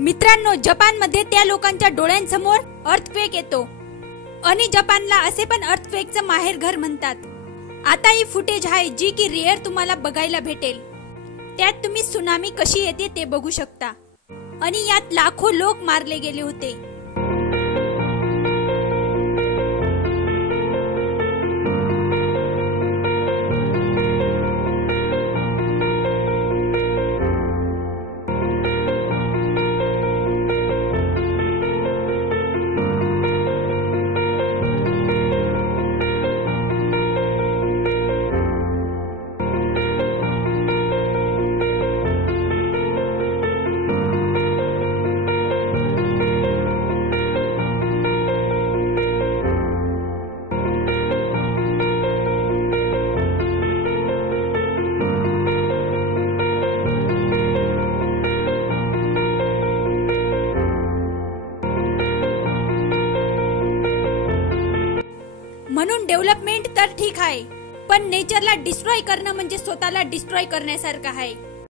मित्रांनो, जपानमध्ये त्या लोकांच्या डोळ्यांसमोर अर्थक्वेक येतो आणि जपानला असे पण अर्थक्वेकचं माहेरघर म्हणतात. आता ही फुटेज आहे जी की रेअर तुम्हाला बघायला भेटेल. त्यात तुम्ही सुनामी कशी येते ते बघू शकता आणि यात लाखो लोक मारले गेले होते. म्हणून डेव्हलपमेंट तर ठीक आहे, पण नेचरला डिस्ट्रॉय करणं म्हणजे स्वतःला डिस्ट्रॉय करण्यासारखं आहे.